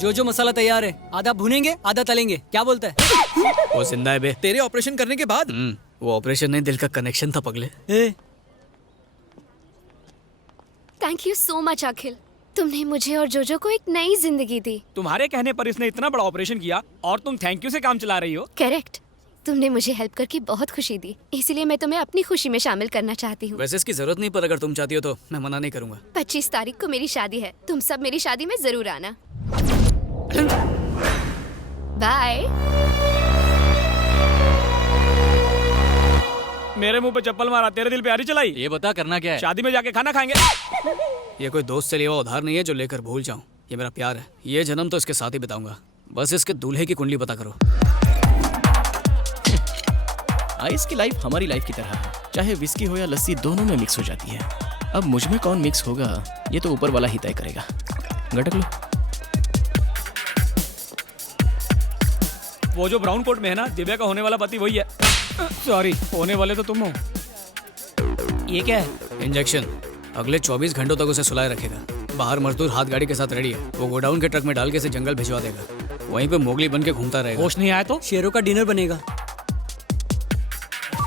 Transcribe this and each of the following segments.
जो मसाला तैयार है, आधा भुनेंगे आधा तलेंगे, क्या बोलता है? वो जिंदा है बे। तेरे ऑपरेशन करने के बाद? वो ऑपरेशन नहीं, दिल का कनेक्शन था पगले। थैंक यू सो मच अखिल, तुमने मुझे और जोजो को एक नई जिंदगी दी। तुम्हारे कहने पर इसने इतना बड़ा ऑपरेशन किया और तुम थैंक यू से काम चला रही हो। करेक्ट, तुमने मुझे हेल्प करके बहुत खुशी दी, इसीलिए मैं तुम्हें अपनी खुशी में शामिल करना चाहती हूँ। वैसे इसकी जरूरत नहीं, पर अगर तुम चाहती हो तो मैं मना नहीं करूंगा। 25 तारीख को मेरी शादी है, तुम सब मेरी शादी में जरूर आना। बाय। मेरे मुंह पे चप्पल मारा, तेरे दिल पे आरी चलाई। ये बता करना क्या है? शादी में जाके खाना खाएंगे। ये कोई दोस्त से लिया हुआ उधार नहीं है जो लेकर भूल जाऊं। ये मेरा प्यार है, ये जन्म तो इसके साथ ही बिताऊंगा। बस इसके दूल्हे की कुंडली पता करो। आइस की लाइफ हमारी लाइफ की तरह है, चाहे विस्की हो या लस्सी दोनों में मिक्स हो जाती है। अब मुझ में कौन मिक्स होगा ये तो ऊपर वाला ही तय करेगा। गटक लो। वो जो ब्राउन कोट में है ना, दिव्या का होने वाला पति वही है। सॉरी, होने वाले तो तुम हो। ये क्या है? इंजेक्शन। अगले 24 घंटों तक उसे सुलाए रखेगा। बाहर मजदूर हाथ गाड़ी के साथ रेडी है, वो गोडाउन के ट्रक में डाल के इसे जंगल भिजवा देगा। वहीं पे मोगली बन के घूमता रहेगा। होश नहीं आया तो शेरों का डिनर बनेगा।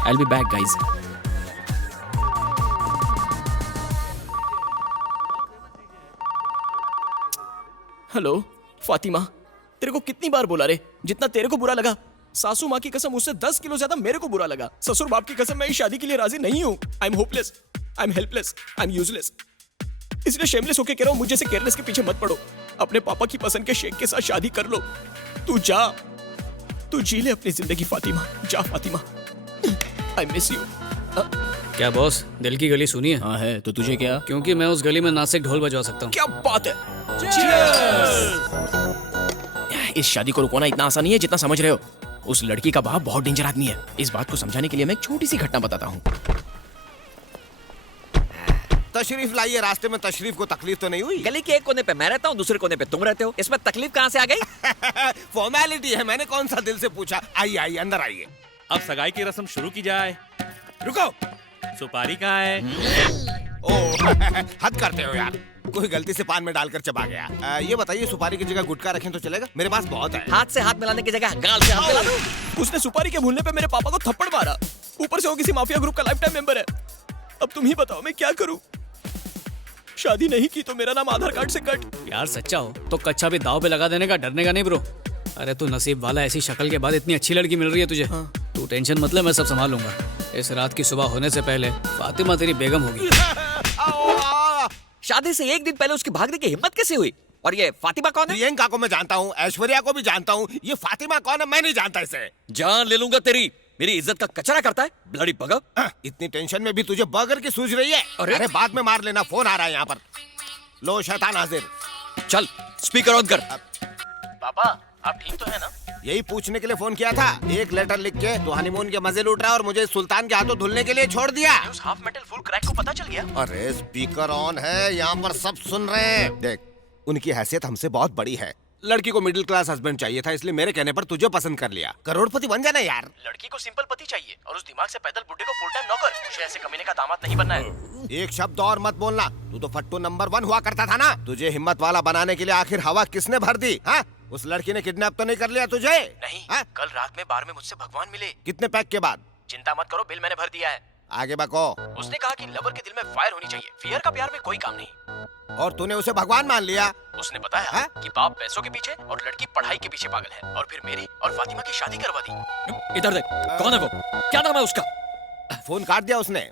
I'll be back, guys. Hello Fatima, तेरे को कितनी बार बोला रे, जितना तेरे को बुरा लगा सासू माँ की कसम उससे 10 किलो ज्यादा मेरे को बुरा लगा। ससुर बाप की कसम मैं इस शादी के लिए राजी नहीं हूँ। I am hopeless, I am helpless, I am useless. इसलिए शेमलेस होके कह रहा हूँ, मुझे से केयरलेस के पीछे मत पड़ो। अपने पापा की पसंद के शेख के साथ शादी कर लो। तू जा, तू जी ले अपनी जिंदगी फातिमा। जा फातिमा, आई मिस यू। क्या बॉस, दिल की गली सुनी है? हाँ है, तो तुझे क्या? क्योंकि मैं उस गली में नासिक ढोल बजवा सकता हूँ। क्या बात है। इस शादी को रुकवाना इतना आसान नहीं है जितना समझ रहे हो। उस लड़की का बाप बहुत डेंजर आदमी है। इस बात को समझाने के लिए मैं एक छोटी सी घटना बताता हूँ। तशरीफ लाइए। रास्ते में तशरीफ को तकलीफ तो नहीं हुई? गली के एक कोने पे मैं रहता हूँ, दूसरे कोने पे तुम रहते हो, इसमें तकलीफ कहाँ से आ गई? फॉर्मेलिटी है, मैंने कौन सा दिल से पूछा। आइए आइए अंदर आइए। अब सगाई की रस्म शुरू की जाए। रुको, सुपारी कहाँ है? ओह हद करते हो यार, कोई गलती से पान में डालकर चबा गया। ये बताइए सुपारी की जगह गुटखा रखें तो चलेगा? मेरे पास बहुत है। हाथ से हाथ मिलाने की जगह गाल से हाथ मिला दो। उसने सुपारी के भूलने पे मेरे पापा को थप्पड़ मारा, ऊपर से वो किसी माफिया ग्रुप का लाइफ टाइम मेंबर है। अब तुम ही बताओ मैं क्या करूं? शादी नहीं की तो मेरा नाम आधार कार्ड से कट। यार सच्चा हो तो कच्चा भी दाव पे लगा देने का, डरने का नहीं ब्रो। अरे तू नसीब वाला, ऐसी शक्ल के बाद इतनी अच्छी लड़की मिल रही है तुझे। तू टेंशन मत ले, मैं सब संभाल लूंगा। इस रात की सुबह होने से पहले फातिमा तेरी बेगम होगी। शादी से एक दिन पहले उसकी भागने की हिम्मत कैसे हुई? और ये फातिमा कौन है? प्रियंका को मैं जानता हूँ, ऐश्वर्या को भी जानता हूँ, ये फातिमा कौन है मैं नहीं जानता इसे। जान ले लूंगा तेरी। मेरी इज्जत का कचरा करता है, ब्लडी बगर। इतनी टेंशन में भी तुझे बर्गर की सूझ रही है? अरे बाद में मार लेना, फोन आ रहा है यहाँ पर। लो शैतान हाजिर। चल स्पीकर ऑन कर। पापा आप ठीक तो है ना? यही पूछने के लिए फोन किया था। एक लेटर लिख के तो हनीमून के मजे लूट रहा है और मुझे सुल्तान के हाथों धुलने के लिए छोड़ दिया। उस हाफ मेटल फुल क्रैक को पता चल गया। अरे स्पीकर ऑन है, यहाँ पर सब सुन रहे हैं। देख, उनकी हैसियत हमसे बहुत बड़ी है। लड़की को मिडिल क्लास हस्बैंड चाहिए था, इसलिए मेरे कहने पर तुझे पसंद कर लिया। करोड़पति बन जाना यार। लड़की को सिंपल पति चाहिए और उस दिमाग से पैदल बुड्ढे को फुल टाइम नौकर। मुझे ऐसे कमीने का दामाद नहीं बनना है। एक शब्द और मत बोलना। तू तो फट्टू नंबर 1 हुआ करता था ना। तुझे हिम्मत वाला बनाने के लिए आखिर हवा किसने भर दी? हाँ? उस लड़की ने किडनैप तो नहीं कर लिया तुझे? नहीं, हाँ? कल रात में बार में मुझसे भगवान मिले। कितने पैक के बाद? चिंता मत करो, बिल मैंने भर दिया है। आगे बको। उसने कहा कि लवर के दिल में फायर होनी चाहिए, फियर का प्यार में कोई काम नहीं। और तूने उसे भगवान मान लिया? उसने बताया हाँ? कि बाप पैसों के पीछे और लड़की पढ़ाई के पीछे पागल है, और फिर मेरी और फातिमा की शादी करवा दी। इधर देख, कौन है वो? क्या नाम है उसका? फोन काट दिया उसने।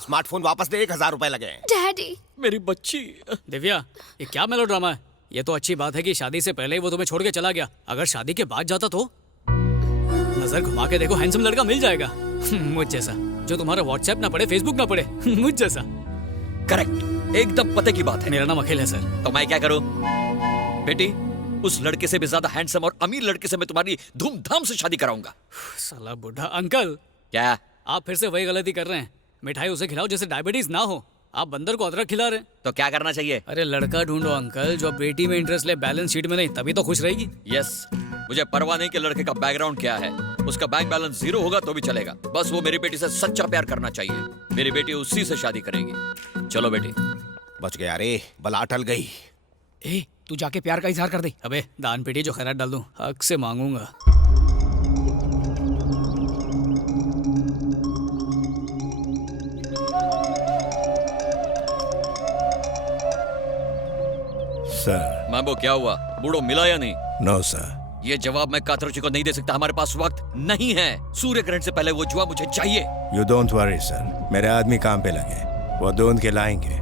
स्मार्टफोन वापस दे, 1000 रुपए लगे। डैडी, मेरी बच्ची। दिव्या, ये क्या मेलोड्रामा है? ये तो अच्छी बात है कि शादी से पहले ही वो तुम्हें छोड़ के चला गया। अगर शादी के बाद जाता तो नजर घुमा के देखो, हैंडसम लड़का मिल जाएगा। मुझ जैसा, जो तुम्हारा व्हाट्सएप ना पढ़े, फेसबुक ना पढ़े। मुझ जैसा। करेक्ट, एकदम पते की बात है। मेरा नाम अखिल है सर। तो मैं क्या करूं? बेटी, उस लड़के से भी ज्यादा हैंडसम और अमीर लड़के से मैं तुम्हारी धूमधाम से शादी कराऊंगा। साला बुढ़ा अंकल। क्या? आप फिर से वही गलती कर रहे हैं। मिठाई उसे खिलाओ जैसे डायबिटीज ना हो। आप बंदर को अदरक खिला रहे हैं। तो क्या करना चाहिए? अरे लड़का ढूंढो अंकल, जो बेटी में इंटरेस्ट ले, बैलेंस शीट में नहीं, तभी तो खुश रहेगी। यस, मुझे परवाह नहीं कि लड़के का बैकग्राउंड क्या है। उसका बैंक बैलेंस 0 होगा तो भी चलेगा। बस वो मेरी बेटी से सच्चा प्यार करना चाहिए। मेरी बेटी उसी से शादी करेगी। चलो बेटी। बच गया रे, बला टल गई। ए, तू जाके प्यार का इजहार कर दे। अबे दान पेटी जो खैरात डाल दूं, हक से मांगूंगा। सर। मैम्बो क्या हुआ, बूढ़ो मिला या नहीं? No sir. ये जवाब मैं कातरुचि को नहीं दे सकता, हमारे पास वक्त नहीं है। सूर्य ग्रहण से पहले वो जुआ मुझे चाहिए। यू डोंट वरी सर, मेरे आदमी काम पे लगे, वो ढूंढ के लाएंगे।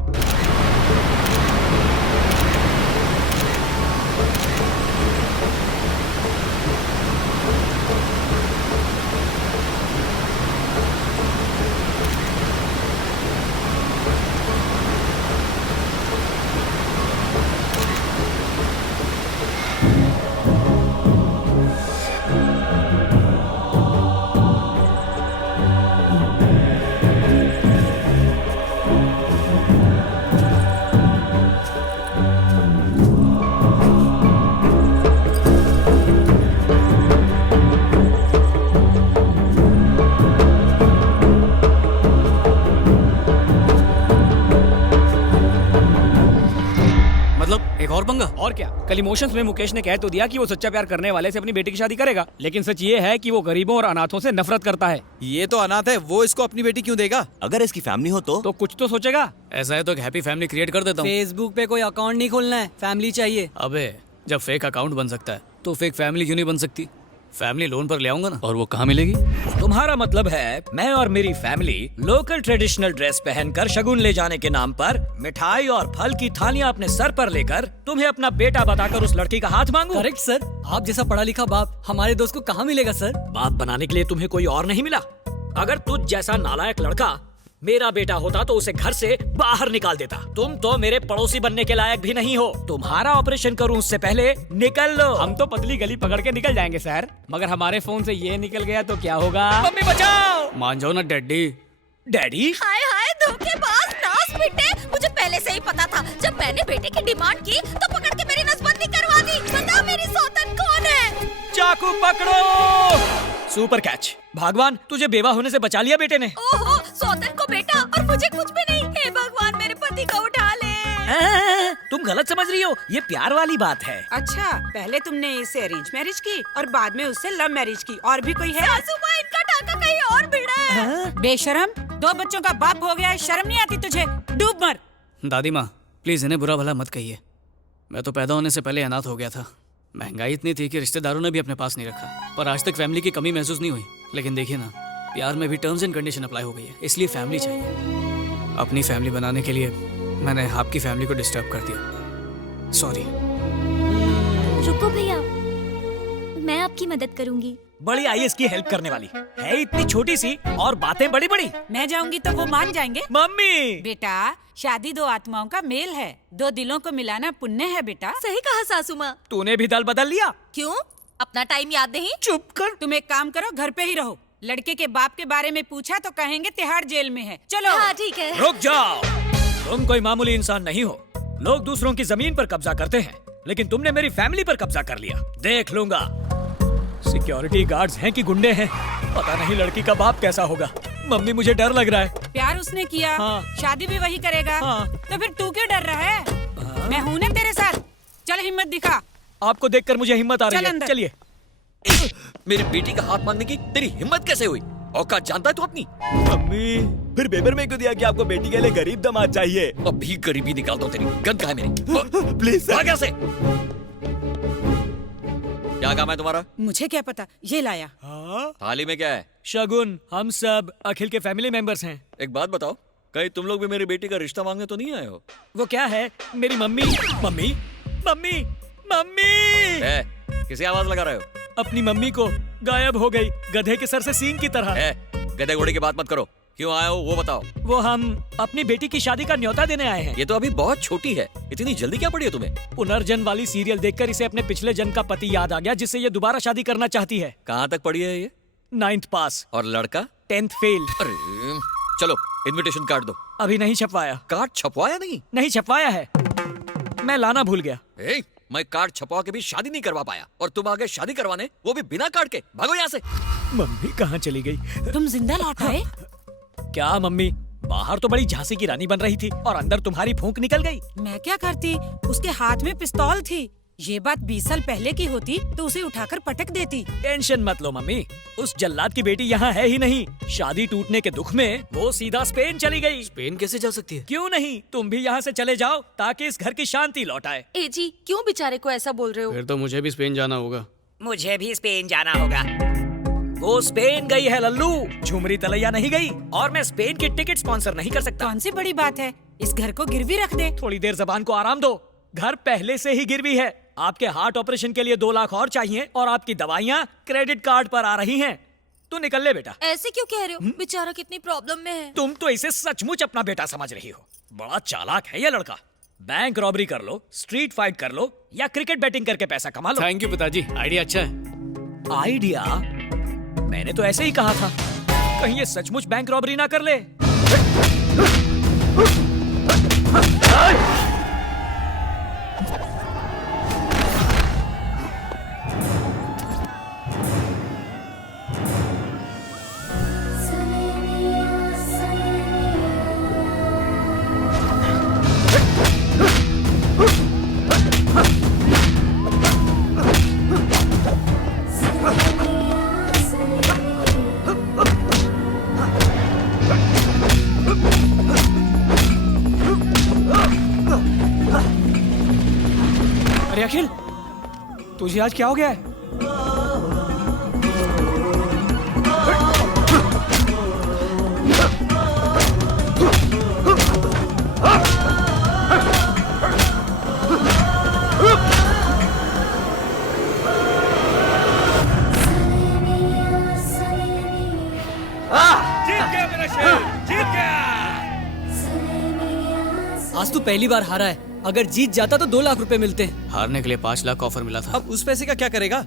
एक और पंगा। और क्या, कल इमोशंस में मुकेश ने कह तो दिया कि वो सच्चा प्यार करने वाले से अपनी बेटी की शादी करेगा, लेकिन सच ये है कि वो गरीबों और अनाथों से नफरत करता है। ये तो अनाथ है, वो इसको अपनी बेटी क्यों देगा? अगर इसकी फैमिली हो तो कुछ तो सोचेगा। ऐसा है तो एक हैप्पी फैमिली क्रिएट कर देता हूँ। फेसबुक पे कोई अकाउंट नहीं खोलना है, फैमिली चाहिए। अबे जब फेक अकाउंट बन सकता है तो फेक फैमिली क्यों नहीं बन सकती? फैमिली लोन पर ले आऊंगा ना। और वो कहाँ मिलेगी? तुम्हारा मतलब है मैं और मेरी फैमिली लोकल ट्रेडिशनल ड्रेस पहनकर शगुन ले जाने के नाम पर मिठाई और फल की थालियां अपने सर पर लेकर तुम्हें अपना बेटा बताकर उस लड़की का हाथ मांगू? करेक्ट सर, आप जैसा पढ़ा लिखा बाप हमारे दोस्त को कहाँ मिलेगा सर? बाप बनाने के लिए तुम्हें कोई और नहीं मिला? अगर तुझ जैसा नालायक लड़का मेरा बेटा होता तो उसे घर से बाहर निकाल देता। तुम तो मेरे पड़ोसी बनने के लायक भी नहीं हो। तुम्हारा ऑपरेशन करूं उससे पहले निकल लो। हम तो पतली गली पकड़ के निकल जाएंगे सर, मगर हमारे फोन से ये निकल गया तो क्या होगा? मम्मी बचाओ। मान जाओ ना डैडी। डैडी? हाय हाय धोखेबाज नास बेटे, मुझे पहले से ही पता था। जब मैंने बेटे की डिमांड की तो पकड़ के मेरी नसबंदी करवा दी। बता मेरी सौतन कौन है? चाकू पकड़ो। Super catch. भगवान तुझे बेवा होने से बचा लिया बेटे ने। ओहो, सौतन को बेटा और मुझे कुछ भी नहीं। हे भगवान मेरे पति को उठा ले। तुम गलत समझ रही हो, ये प्यार वाली बात है। अच्छा, पहले तुमने इससे अरेंज मैरिज की और बाद में उससे लव मैरिज की। और भी कोई है? सासू माँ, इनका टाका कहीं और भिड़ा है। बेशरम, 2 बच्चों का बाप हो गया है, शर्म नहीं आती तुझे? डूब मर। दादी माँ प्लीज इन्हें बुरा भला मत कहिए। मैं तो पैदा होने से पहले अनाथ हो गया था। महंगाई इतनी थी कि रिश्तेदारों ने भी अपने पास नहीं रखा, पर आज तक फैमिली की कमी महसूस नहीं हुई। लेकिन देखिए ना, प्यार में भी टर्म्स एंड कंडीशन अप्लाई हो गई है, इसलिए फैमिली चाहिए। अपनी फैमिली बनाने के लिए मैंने आपकी फैमिली को डिस्टर्ब कर दिया, सॉरी। रुको भैया, मैं आपकी मदद करूंगी। बड़ी आई इसकी हेल्प करने वाली है, इतनी छोटी सी और बातें बड़ी बड़ी। मैं जाऊंगी तो वो मान जाएंगे। मम्मी बेटा, शादी 2 आत्माओं का मेल है, 2 दिलों को मिलाना पुण्य है बेटा। सही कहा सासू माँ। तूने भी दल बदल लिया। क्यों? अपना टाइम याद नहीं? चुप कर। तुम एक काम करो, घर पे ही रहो। लड़के के बाप के बारे में पूछा तो कहेंगे तिहाड़ जेल में है। चलो। हाँ ठीक है। रुक जाओ, तुम कोई मामूली इंसान नहीं हो। लोग दूसरों की जमीन पर कब्जा करते हैं, लेकिन तुमने मेरी फैमिली पर कब्जा कर लिया। देख लूंगा। सिक्योरिटी गार्ड्स हैं कि गुंडे हैं, पता नहीं लड़की का बाप कैसा होगा। मम्मी मुझे डर लग रहा है। प्यार उसने किया, हाँ। शादी भी वही करेगा, हाँ। तो फिर तू क्यों डर रहा है? मैं हूं ना तेरे साथ, चल हिम्मत दिखा। आपको देखकर मुझे हिम्मत आ रही है। चलिए। मेरी बेटी का हाथ मांगने की तेरी हिम्मत कैसे हुई? औकात जानता है तू अपनी? मम्मी फिर पेपर में क्यों दिया कि आपको बेटी के लिए गरीब दामाद चाहिए? अभी गरीबी निकाल दो तेरी। गन कहाँ है मेरी? प्लीज भाग यहाँ से। क्या काम है तुम्हारा? मुझे क्या पता, ये लाया। थाली में क्या है? शगुन। हम सब अखिल के फैमिली मेंबर्स हैं। एक बात बताओ, कहीं तुम लोग भी मेरी बेटी का रिश्ता मांगने तो नहीं आए हो? वो क्या है? मेरी मम्मी। Mummy mummy mummy. किसी आवाज लगा रहे हो? अपनी मम्मी को गायब हो गई, गधे के सर से सींग की तरह। गधे घोड़े की बात मत करो। क्यों आए हो वो बताओ। वो हम अपनी बेटी की शादी का न्योता देने आए हैं। ये तो अभी बहुत छोटी है, इतनी जल्दी क्या पड़ी है तुम्हें? पुनर्जन्म वाली सीरियल देखकर इसे अपने पिछले जन्म का पति याद आ गया, जिससे ये दोबारा शादी करना चाहती है। कहाँ तक पढ़ी है ये? 9th पास। और लड़का? 10th fail. अरे चलो इनविटेशन कार्ड दो। अभी नहीं छपवाया। कार्ड छपवाया नहीं? नहीं छपवाया है, मैं लाना भूल गया। मैं कार्ड छपवा के भी शादी नहीं करवा पाया, और तुम आगे शादी करवाने, वो भी बिना कार्ड के। भागो यहाँ से। मम्मी कहाँ चली गई? तुम जिंदा लौट आए? क्या मम्मी, बाहर तो बड़ी झांसी की रानी बन रही थी और अंदर तुम्हारी फूंक निकल गई। मैं क्या करती, उसके हाथ में पिस्तौल थी। ये बात 20 साल पहले की होती तो उसे उठाकर पटक देती। टेंशन मत लो मम्मी, उस जल्लाद की बेटी यहाँ है ही नहीं। शादी टूटने के दुख में वो सीधा स्पेन चली गई। स्पेन कैसे जा सकती है? क्यों नहीं, तुम भी यहाँ से चले जाओ ताकि इस घर की शांति लौट आए। ए जी, क्यों बेचारे को ऐसा बोल रहे हो? फिर तो मुझे भी स्पेन जाना होगा। मुझे भी स्पेन जाना होगा। वो स्पेन गई है लल्लू, झुमरी तलैया नहीं गई। और मैं स्पेन की टिकट स्पॉन्सर नहीं कर सकता। कौन सी बड़ी बात है, इस घर को गिरवी रख दे। थोड़ी देर जबान को आराम दो, घर पहले से ही गिरवी है। आपके हार्ट ऑपरेशन के लिए 2 लाख और चाहिए और आपकी दवाइयाँ क्रेडिट कार्ड पर आ रही हैं। तू निकल ले बेटा। ऐसे क्यों कह रहे हो? बेचारा कितनी प्रॉब्लम में है। तुम तो इसे सचमुच अपना बेटा समझ रही हो। बड़ा चालाक है ये लड़का। बैंक रॉबरी कर लो, स्ट्रीट फाइट कर लो या क्रिकेट बैटिंग करके पैसा कमा लो। थैंक यू पिताजी, आइडिया अच्छा है। आइडिया? मैंने तो ऐसे ही कहा था, कहीं ये सचमुच बैंक रॉबरी ना कर ले। अरे अखिल, तुझे आज क्या हो गया है? जीत गया मेरा शेर, जीत गया। आज तू पहली बार हारा है, अगर जीत जाता तो 2 लाख रुपए मिलते। हारने के लिए 5 लाख ऑफर मिला था। अब उस पैसे का क्या करेगा?